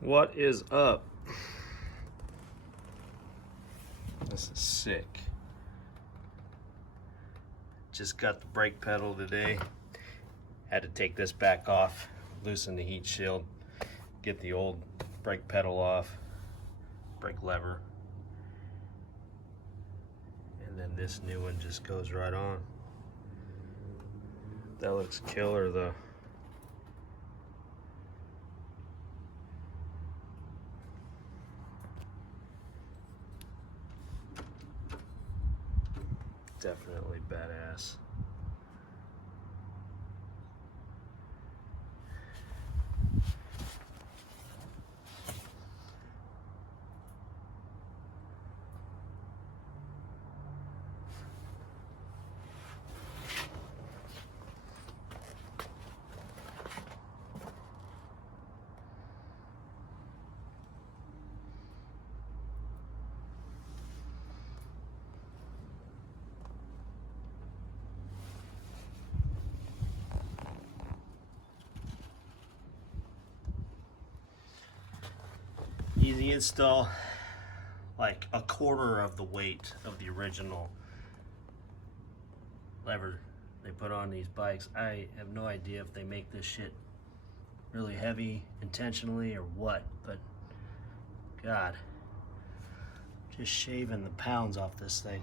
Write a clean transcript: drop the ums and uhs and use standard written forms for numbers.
What is up? This is sick. Just got the brake pedal today. Had to take this back off, loosen the heat shield, get the old brake pedal off, brake lever. And then this new one just goes right on. That looks killer though. Definitely badass. Easy install, like a quarter of the weight of the original lever they put on these bikes. I have no idea if they make this shit really heavy intentionally or what, but God, just shaving the pounds off this thing.